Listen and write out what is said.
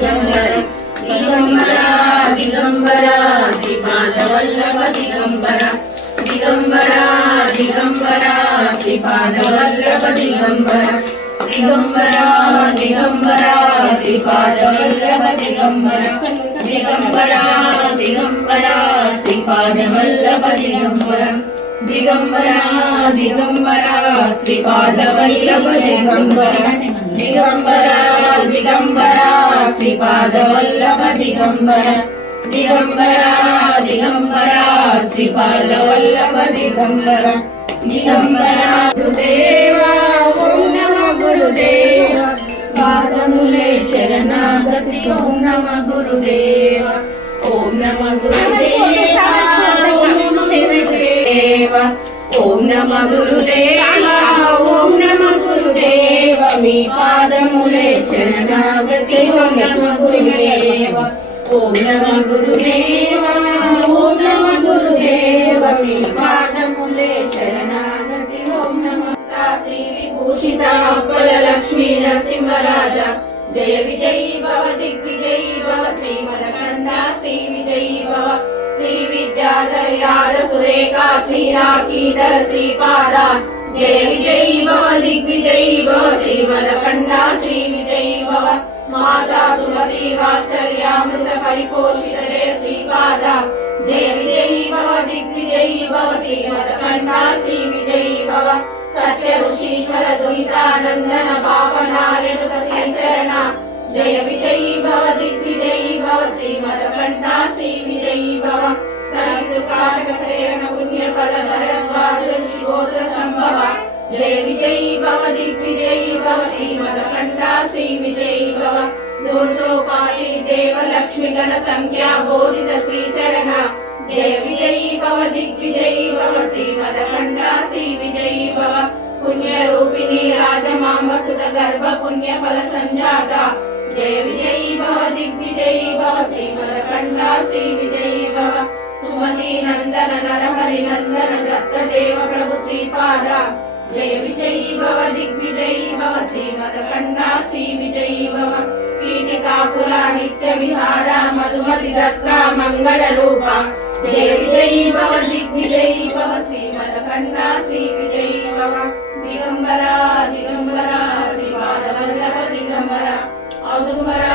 दिगंबरा दिगंबरा श्रीपादवल्लभ दिगंबरा दिगंबरा दिगंबरा श्रीपादवल्लभ दिगंबरा दिगंबरा दिगंबरा श्रीपादवल्लभ दिगंबरा दिगंबरा दिगंबरा श्रीपादवल्लभ दिगंबरा दिगंबरा दिगंबरा श्रीपादवल्लभ दिगंबरा दिगंबरा दिगंबरा श्रीपादवल्लभ दिगंबरा दिगंबरा दिगंबरा श्रीपादवल्लभ दिगंबरा दिगंबरा गुरुदेवा ओम नमः गुरुदेवा पादमुले शरणागति ओम नमः गुरुदेवा ओम नमः गुरुदेवा ओम नमः गुरुदेवा ओम नमः गुरुदेवा मी पादमुले शरणागति ओम नमः गुरुदेवा ओम नमः गुरुदेवा ओम नमः गुरुदेवा मी पादमुले शरणागति ओम नमः श्री विभूषिता फल लक्ष्मी नरसिंहराजा जय विजयी भव दिग्विजयी भव श्रीमदकंडा श्री विजयी भव श्री विद्याधर सुरेखा श्रीराकीधर श्रीपादा जय विजयी भव दिग्विजयी भव श्रीमदकंडा श्री विजयी भव माता सुमति वात्सल्यामृत परिपोषित जय श्रीपादा जय विजयी भव दिग्विजयी भव श्रीमदकंडा श्री विजयी भव सत्य ऋषीश्वर दुहितानंदन पापनार्यनुत श्रीचरण जय विजयी भव दिग्विजयी भव श्रीमदकंडा श्री विजयी भव पुण्य फल भरद्वाज ऋषिगोत्र संभव जय विजयी भव दिग्विजयी भव श्रीमदकंडा श्री विजयी भव दोषोपाली देव लक्ष्मी गण संख्या बोधित श्रीचरण जय विजयी भव दिग्विजयी भव श्रीमदकंडा श्री विजयी भव पुण्य रूपिणी राजमांब सुत गर्भ पुण्य फल संजाता जय विजयी भव दिग्विजयी भव श्रीमदकंडा श्री विजयी भव सुमति नंदन नरहरि नंदन दत्त देव प्रभु श्रीपादा जय विजयी भव दिग्विजयी भव श्रीमदकंडा श्री विजयी भव कीटिकापुरा नित्य विहारा मधुमति दत्ता मंगल रूपा जय विजयी भव दिग्विजयी भव श्रीमदकंडा श्री विजयी भव दिगंबरा दिगंबरा श्रीपादवल्लभ दिगंबरा औदुंबरा